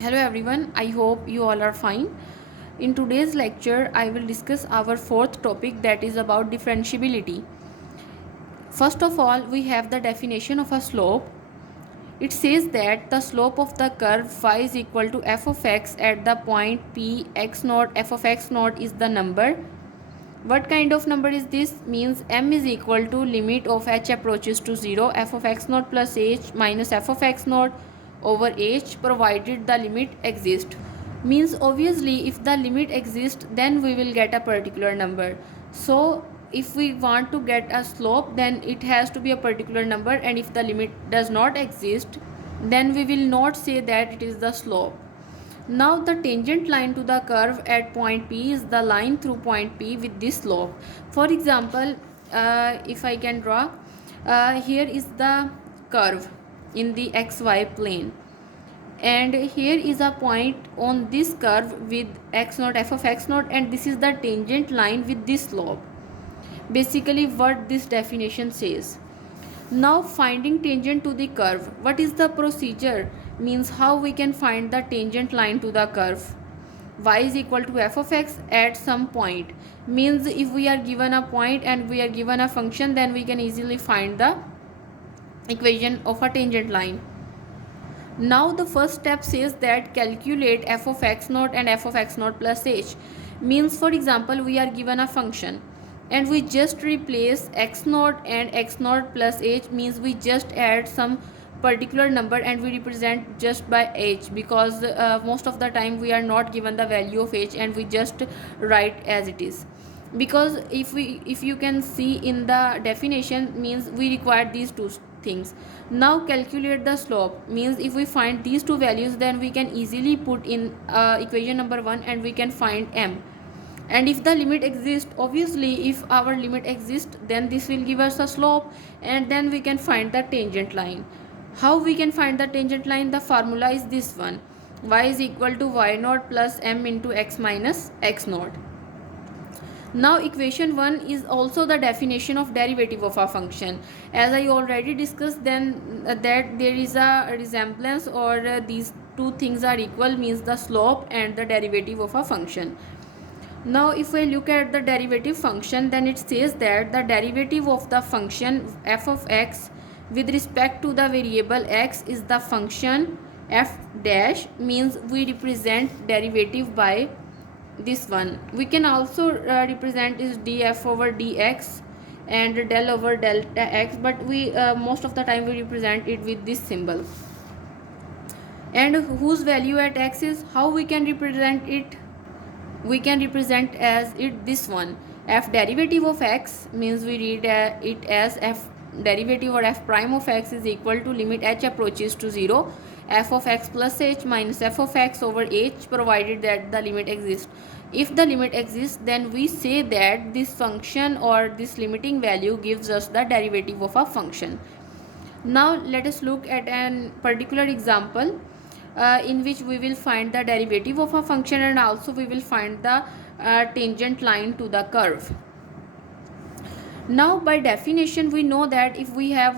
Hello everyone, I hope you all are fine. In today's lecture, I will discuss our fourth topic, that is about differentiability. First of all, we have the definition of a slope. It says that the slope of the curve phi is equal to f of x at the point p x naught. F of x naught is the number. What kind of number is this? Means m is equal to limit of h approaches to 0 f of x naught plus h minus f of x naught over h, provided the limit exists. Means obviously if the limit exists, then we will get a particular number. So if we want to get a slope, then it has to be a particular number, and if the limit does not exist, then we will not say that it is the slope. Now the tangent line to the curve at point P is the line through point P with this slope. For example, if I can draw, here is the curve in the xy plane, and here is a point on this curve with x naught, f of x naught, and this is the tangent line with this slope. Basically what this definition says. Now finding tangent to the curve, what is the procedure? Means how we can find the tangent line to the curve. Y is equal to f of x at some point. Means if we are given a point and we are given a function, then we can easily find the equation of a tangent line. Now the first step says that calculate f of x naught and f of x naught plus h. Means for example, we are given a function and we just replace x naught and x naught plus h. Means we just add some particular number and we represent just by h, because most of the time we are not given the value of h and we just write as it is. Because if you can see in the definition, means we require these two things. Now calculate the slope, means if we find these two values, then we can easily put in equation number 1 and we can find m. And if the limit exists, obviously if our limit exists, then this will give us a slope, and then we can find the tangent line. How we can find the tangent line? The formula is this one: y is equal to y naught plus m into x minus x naught. Now equation 1 is also the definition of derivative of a function. As I already discussed, then that there is a resemblance, or these two things are equal, means the slope and the derivative of a function. Now if we look at the derivative function, then it says that the derivative of the function f of x with respect to the variable x is the function f dash. Means we represent derivative by this one. We can also represent is df over dx and del over delta x, but we most of the time we represent it with this symbol. And whose value at x is, how we can represent it? We can represent as it this one: f derivative of x. Means we read it as f derivative or f prime of x is equal to limit h approaches to 0 f of x plus h minus f of x over h, provided that the limit exists. If the limit exists, then we say that this function or this limiting value gives us the derivative of a function. Now let us look at an particular example in which we will find the derivative of a function, and also we will find the tangent line to the curve. Now by definition we know that if we have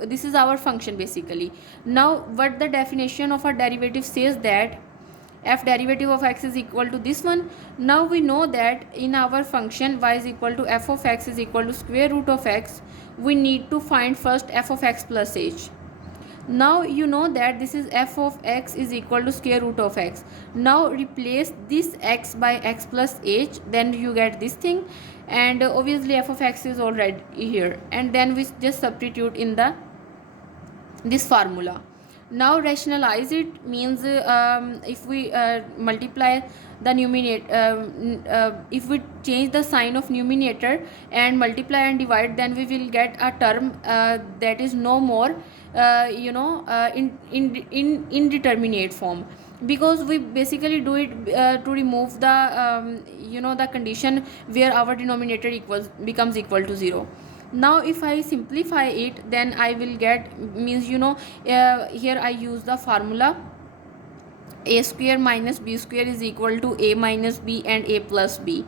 this is our function basically. Now what the definition of a derivative says, that f derivative of x is equal to this one. Now we know that in our function y is equal to f of x is equal to square root of x, we need to find first f of x plus h. Now you know that this is f of x is equal to square root of x. Now replace this x by x plus h, then you get this thing, and obviously f of x is already here, and then we just substitute in the this formula. Now rationalize it, means if we multiply the numerator, if we change the sign of numerator and multiply and divide, then we will get a term that is no more in indeterminate form, because we basically do it to remove the the condition where our denominator becomes equal to 0. Now if I simplify it, then I will get, means here I use the formula a square minus b square is equal to a minus b and a plus b,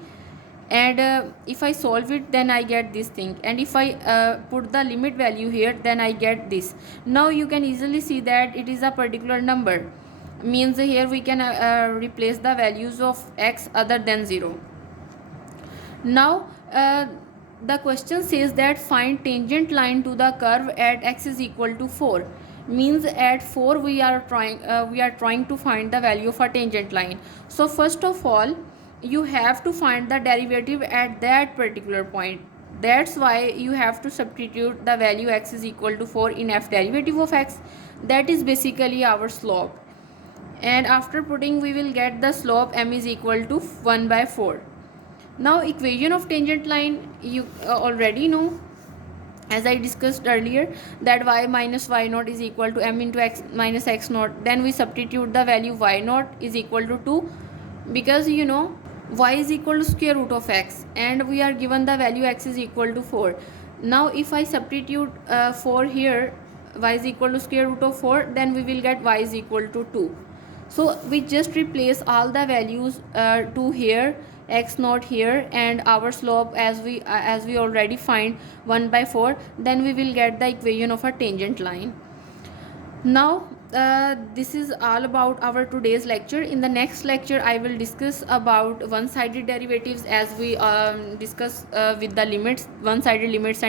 and if I solve it, then I get this thing, and if I put the limit value here, then I get this. Now you can easily see that it is a particular number. means here we can replace the values of x other than 0. Now the question says that find tangent line to the curve at x is equal to 4, means at 4 we are trying to find the value of a tangent line. So first of all you have to find the derivative at that particular point. That's why you have to substitute the value x is equal to 4 in f derivative of x. That is basically our slope, and after putting we will get the slope m is equal to 1 by 4. Now equation of tangent line you already know, as I discussed earlier, that y minus y naught is equal to m into x minus x naught. Then we substitute the value y naught is equal to 2, because you know y is equal to square root of x and we are given the value x is equal to 4. Now if I substitute 4 here, y is equal to square root of 4, then we will get y is equal to 2. So we just replace all the values 2 here, x naught here, and our slope as we already find 1 by 4. Then we will get the equation of a tangent line. Now this is all about our today's lecture. In the next lecture I will discuss about one-sided derivatives, as we discuss with the limits, one-sided limits and